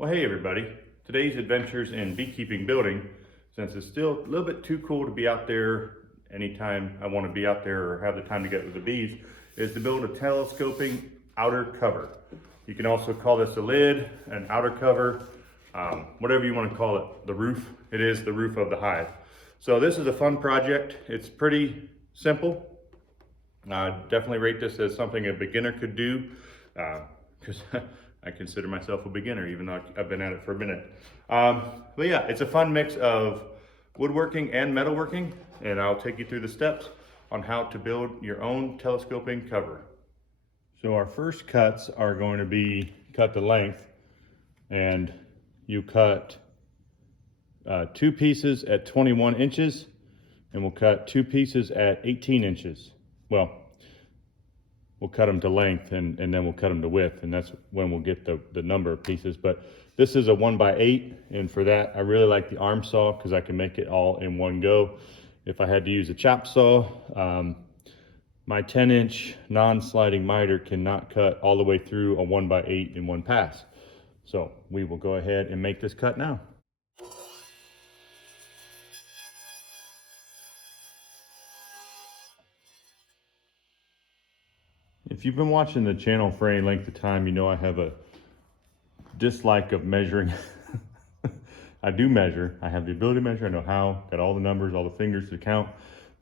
Well, hey everybody. Today's adventures in beekeeping building, since it's still a little bit too cool to be out there anytime I want to be out there or have the time to get with the bees, is to build a telescoping outer cover. You can also call this a lid, an outer cover, whatever you want to call it. The roof, it is the roof of the hive. So this is a fun project. It's pretty simple. I definitely rate this as something a beginner could do, because I consider myself a beginner, even though I've been at it for a minute. But yeah, it's a fun mix of woodworking and metalworking, and I'll take you through the steps on how to build your own telescoping cover. So our first cuts are going to be cut to length, and you cut 2 pieces at 21 inches, and we'll cut 2 pieces at 18 inches. Well, we'll cut them to length and then we'll cut them to width, and that's when we'll get the number of pieces. But this is a 1x8, and for that I really like the arm saw because I can make it all in one go. If I had to use a chop saw, my 10-inch non-sliding miter cannot cut all the way through a 1x8 in one pass. So we will go ahead and make this cut now. If you've been watching the channel for any length of time, you know I have a dislike of measuring. I do measure. I have the ability to measure. I know how. Got all the numbers, all the fingers to count.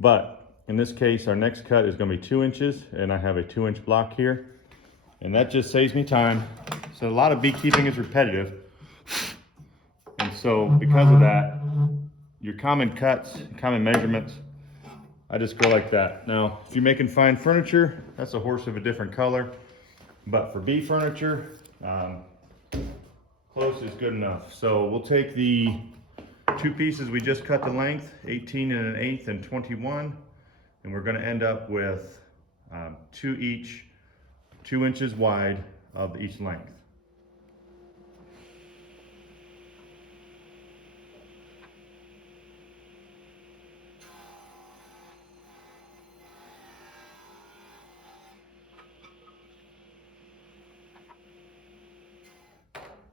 But in this case, our next cut is going to be 2 inches, and I have a 2-inch block here. And that just saves me time. So a lot of beekeeping is repetitive. And so because of that, your common cuts, common measurements, I just go like that. Now, if you're making fine furniture, that's a horse of a different color. But for bee furniture, close is good enough. So we'll take the 2 pieces we just cut to length, 18 1/8 and 21, and we're gonna end up with 2 each, 2 inches wide of each length.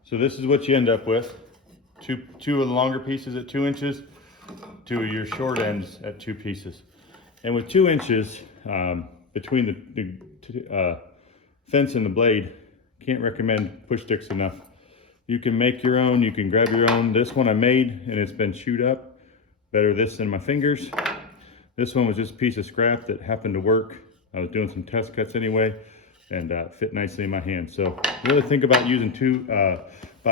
So this is what you end up with. Two of the longer pieces at 2 inches, 2 of your short ends at 2 pieces. And with 2 inches between the fence and the blade, can't recommend push sticks enough. You can make your own, you can grab your own. This one I made and it's been chewed up. Better this than my fingers. This one was just a piece of scrap that happened to work. I was doing some test cuts anyway, and fit nicely in my hand. So really think about using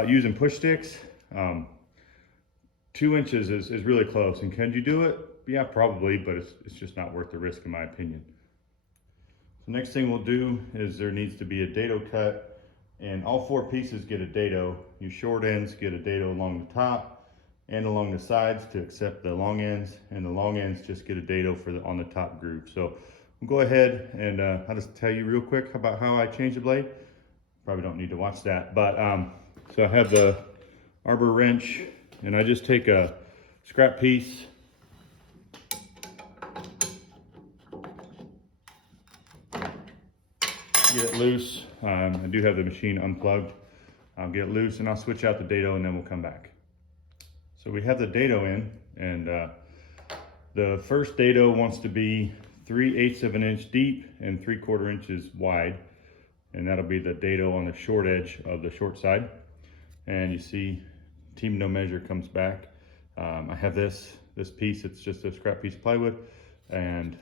using push sticks. 2 inches is really close. And can you do it? Yeah, probably, but it's just not worth the risk in my opinion. The next thing we'll do is there needs to be a dado cut, and all 4 pieces get a dado. Your short ends get a dado along the top and along the sides to accept the long ends, and the long ends just get a dado on the top groove. So we'll go ahead and I'll just tell you real quick about how I change the blade. Probably don't need to watch that, but so I have the arbor wrench, and I just take a scrap piece, get it loose. I do have the machine unplugged. I'll get it loose and I'll switch out the dado, and then we'll come back. So we have the dado in, and the first dado wants to be 3/8 of an inch deep and 3/4 inches wide, and that'll be the dado on the short edge of the short side. And you see Team No Measure comes back. I have this piece, it's just a scrap piece of plywood, and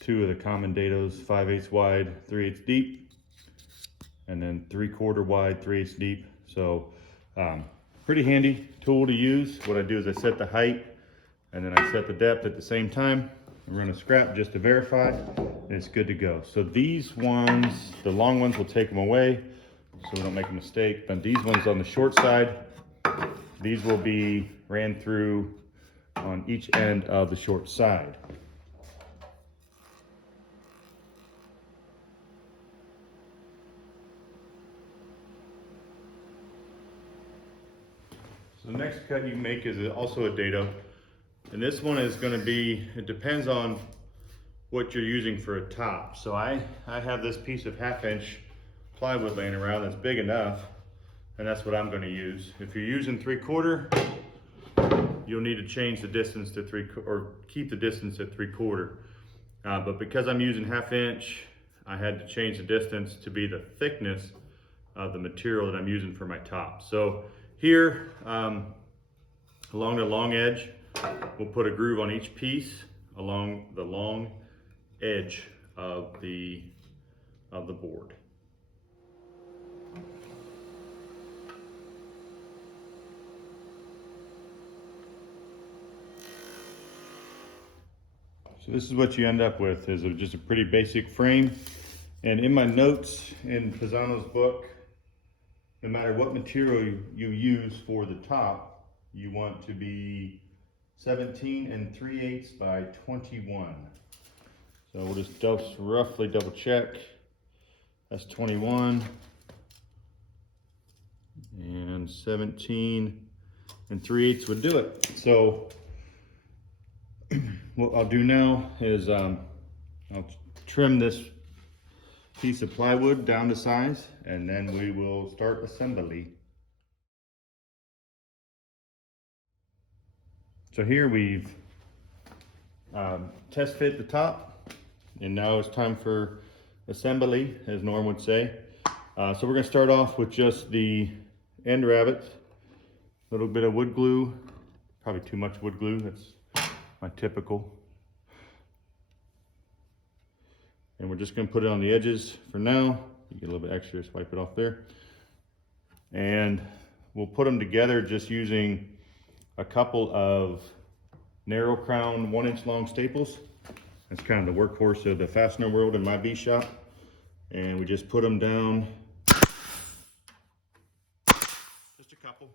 2 of the common dados, 5/8 wide, 3/8 deep, and then 3/4 wide, 3/8 deep. So pretty handy tool to use. What I do is I set the height and then I set the depth at the same time. I run a scrap just to verify, and it's good to go. So these ones, the long ones, we'll take them away so we don't make a mistake. But these ones on the short side, these will be ran through on each end of the short side. So the next cut you make is also a dado. And this one is going to be, it depends on what you're using for a top. So I have this piece of 1/2 inch plywood laying around that's big enough and that's what I'm going to use. If you're using 3/4, you'll need to change the distance to or keep the distance at 3/4. But because I'm using 1/2 inch, I had to change the distance to be the thickness of the material that I'm using for my top. So here, along the long edge, we'll put a groove on each piece along the long edge of the board. So this is what you end up with, is just a pretty basic frame. And in my notes in Pisano's book, no matter what material you use for the top, you want to be 17 3/8 by 21. So we'll just roughly double check. That's 21. And 17 3/8 would do it. So what I'll do now is I'll trim this piece of plywood down to size, and then we will start assembly. So here we've test fit the top, and now it's time for assembly, as Norm would say. So we're going to start off with just the end rabbets, a little bit of wood glue, probably too much wood glue, that's my typical. And we're just going to put it on the edges for now. You get a little bit extra, just wipe it off there. And we'll put them together just using a couple of narrow crown 1-inch long staples. That's kind of the workhorse of the fastener world in my bee shop. And we just put them down, just a couple.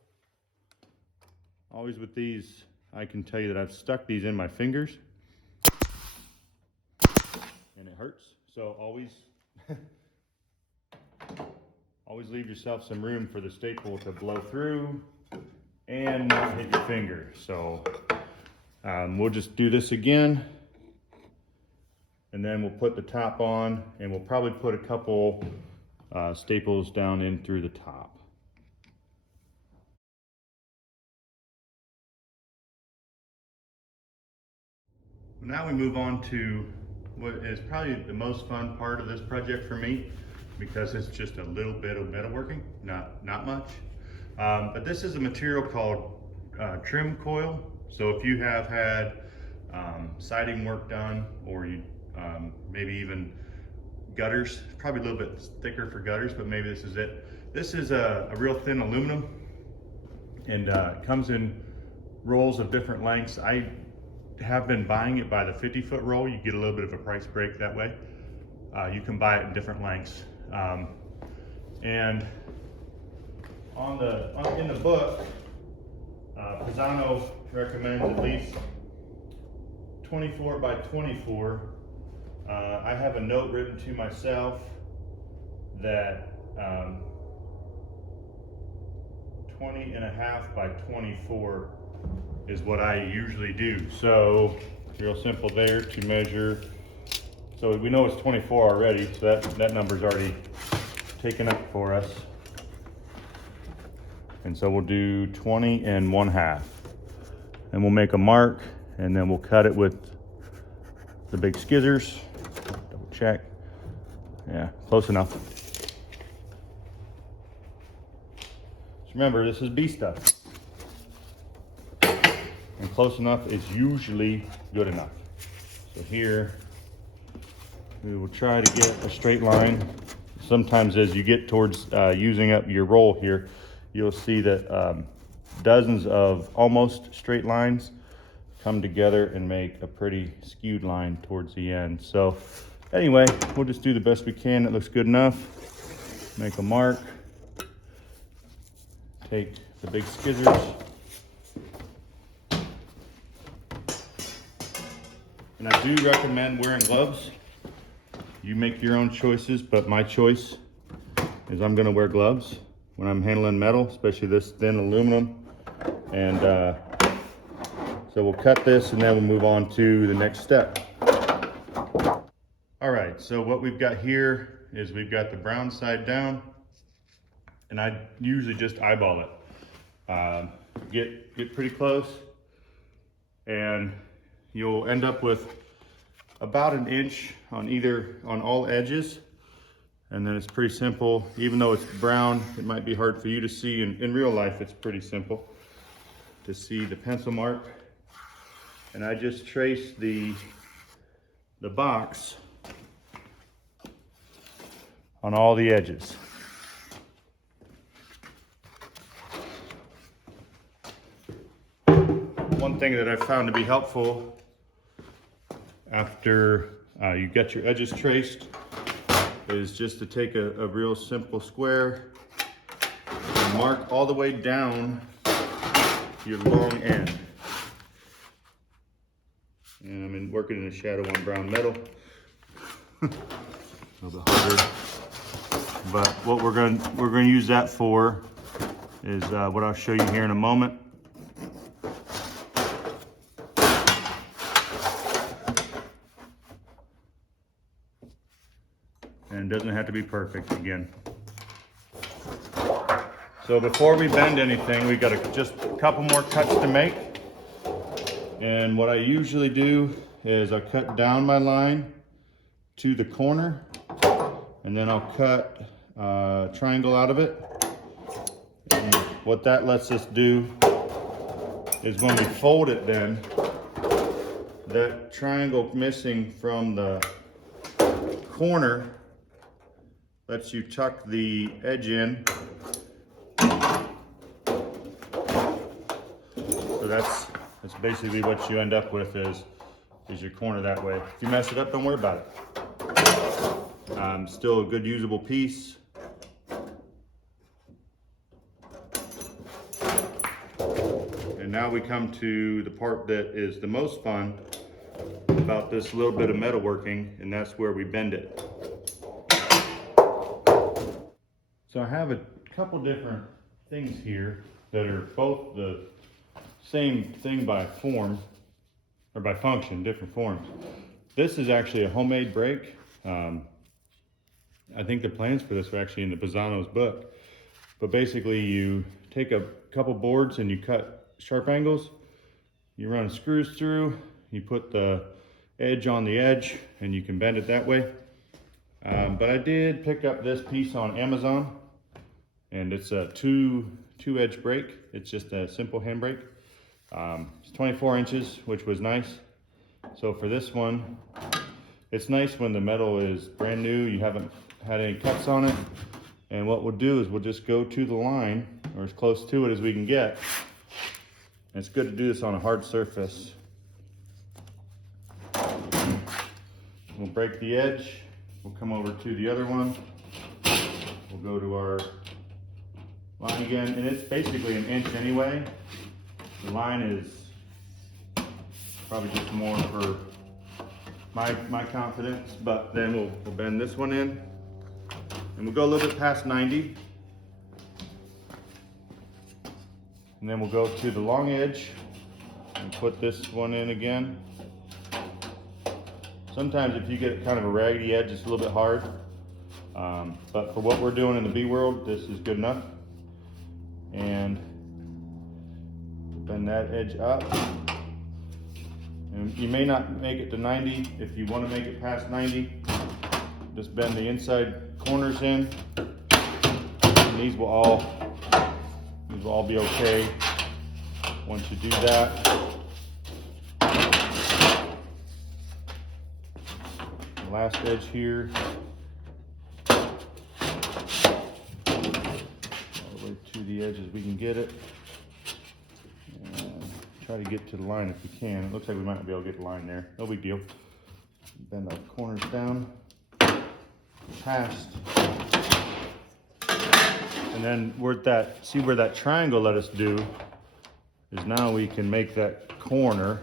Always with these, I can tell you that I've stuck these in my fingers and it hurts. So always leave yourself some room for the staple to blow through and not hit your finger. So we'll just do this again, and then we'll put the top on, and we'll probably put a couple staples down in through the top. Now we move on to what is probably the most fun part of this project for me, because it's just a little bit of metalworking, not much. But this is a material called trim coil. So if you have had siding work done, or you maybe even gutters, probably a little bit thicker for gutters, but maybe this is it. This is a real thin aluminum, and it comes in rolls of different lengths. I have been buying it by the 50-foot roll. You get a little bit of a price break that way. You can buy it in different lengths. And in the book, Pisano recommends at least 24 by 24. I have a note written to myself that 20.5 by 24 is what I usually do. So real simple there to measure. So we know it's 24 already, so that number's already taken up for us. And so we'll do 20 1/2. And we'll make a mark, and then we'll cut it with the big scissors. Double check. Yeah, close enough. Just remember, this is bee stuff. And close enough is usually good enough. So here, we will try to get a straight line. Sometimes as you get towards using up your roll here, you'll see that dozens of almost straight lines come together and make a pretty skewed line towards the end. So anyway, we'll just do the best we can. It looks good enough. Make a mark. Take the big scissors. And I do recommend wearing gloves. You make your own choices, but my choice is I'm gonna wear gloves when I'm handling metal, especially this thin aluminum. And so we'll cut this, and then we'll move on to the next step. All right, so what we've got here is we've got the brown side down, and I usually just eyeball it. Get pretty close, and you'll end up with about an inch on all edges. And then it's pretty simple. Even though it's brown, it might be hard for you to see. In real life, it's pretty simple to see the pencil mark. And I just trace the box on all the edges. One thing that I found to be helpful after you get your edges traced is just to take a real simple square and mark all the way down your long end. And I'm working in a shadow on brown metal. A little bit harder. But what we're going to use that for is what I'll show you here in a moment. And it doesn't have to be perfect again. So before we bend anything, we got just a couple more cuts to make. And what I usually do is I cut down my line to the corner, and then I'll cut a triangle out of it. And what that lets us do is when we fold it, then that triangle missing from the corner lets you tuck the edge in. So that's basically what you end up with is your corner that way. If you mess it up, don't worry about it. Still a good usable piece. And now we come to the part that is the most fun about this little bit of metalworking, and that's where we bend it. So I have a couple different things here that are both the same thing by form, or by function, different forms. This is actually a homemade brake. I think the plans for this are actually in the Pisano's book. But basically you take a couple boards and you cut sharp angles. You run screws through, you put the edge on the edge, and you can bend it that way. But I did pick up this piece on Amazon, and it's a two edge brake. It's just a simple handbrake. It's 24 inches, which was nice. So for this one, it's nice when the metal is brand new, you haven't had any cuts on it. And what we'll do is we'll just go to the line, or as close to it as we can get. And it's good to do this on a hard surface. We'll break the edge. We'll come over to the other one. We'll go to our line again, and it's basically an inch anyway. The line is probably just more for my confidence, but then we'll bend this one in, and we'll go a little bit past 90. And then we'll go to the long edge and put this one in again. Sometimes if you get kind of a raggedy edge, it's a little bit hard. But for what we're doing in the bee world, this is good enough. And bend that edge up. And you may not make it to 90. If you want to make it past 90, just bend the inside corners in. And these will all be okay once you do that. The last edge here. All the way to the edge as we can get it. And try to get to the line if we can. It looks like we might not be able to get the line there. No big deal. Bend the corners down. Past. And then see where that triangle let us do is now we can make that corner,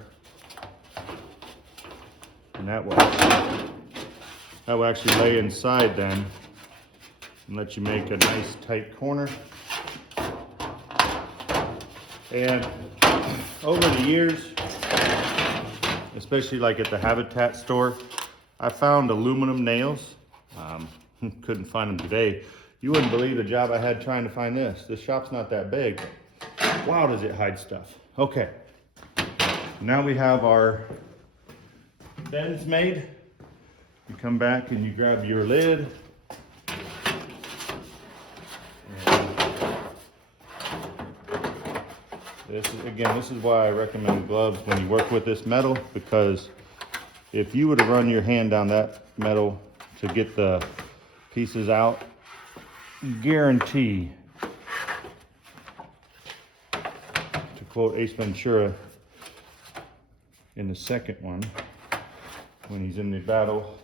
and that will actually lay inside then and let you make a nice tight corner. And over the years, especially like at the Habitat store, I found aluminum nails. Couldn't find them today. You wouldn't believe the job I had trying to find this. This shop's not that big. Wow, does it hide stuff. Okay, now we have our bends made. You come back and you grab your lid. This is why I recommend gloves when you work with this metal, because if you were to run your hand down that metal to get the pieces out, guarantee, to quote Ace Ventura in the second one, when he's in the battle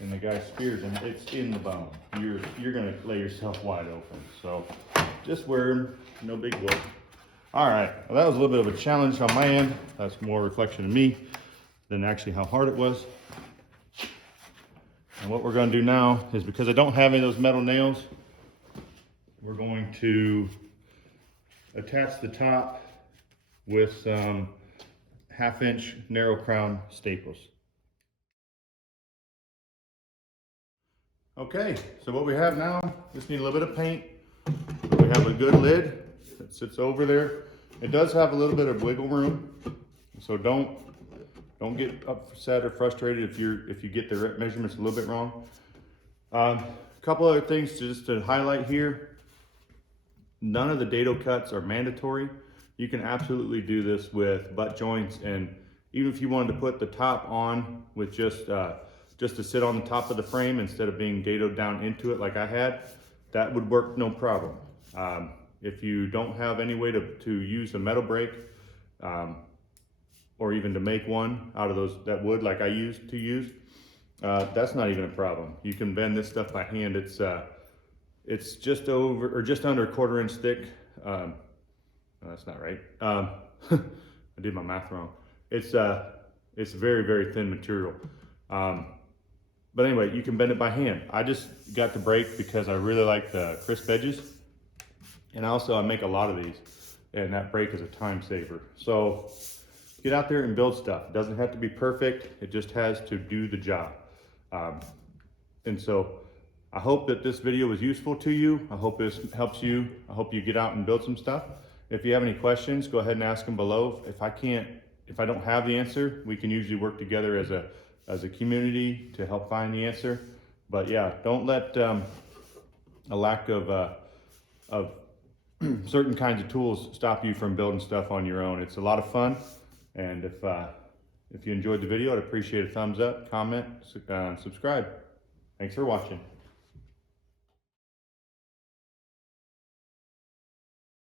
and the guy spears him, it's in the bone. You're gonna lay yourself wide open. So just wear them, no big whoop. All right, well, that was a little bit of a challenge on my end. That's more a reflection of me than actually how hard it was. And what we're gonna do now is, because I don't have any of those metal nails, we're going to attach the top with some 1/2-inch narrow crown staples. Okay, so what we have now, just need a little bit of paint. We have a good lid that sits over there. It does have a little bit of wiggle room, so don't get upset or frustrated if you get the measurements a little bit wrong. A couple other things just to highlight here. None of the dado cuts are mandatory. You can absolutely do this with butt joints, and even if you wanted to put the top on with just to sit on the top of the frame instead of being dadoed down into it like I had, that would work no problem. If you don't have any way to use a metal brake, or even to make one out of that wood like I used to use, that's not even a problem. You can bend this stuff by hand. It's just over or just under a 1/4 inch thick. No, that's not right. I did my math wrong. It's very, very thin material. But anyway, you can bend it by hand. I just got the brake because I really like the crisp edges. And also I make a lot of these, and that brake is a time saver. So get out there and build stuff. It doesn't have to be perfect. It just has to do the job. And so I hope that this video was useful to you. I hope this helps you. I hope you get out and build some stuff. If you have any questions, go ahead and ask them below. If I don't have the answer, we can usually work together as a community to help find the answer. But yeah, don't let a lack of certain kinds of tools stop you from building stuff on your own. It's a lot of fun. And if you enjoyed the video, I'd appreciate a thumbs up, comment, and subscribe. Thanks for watching.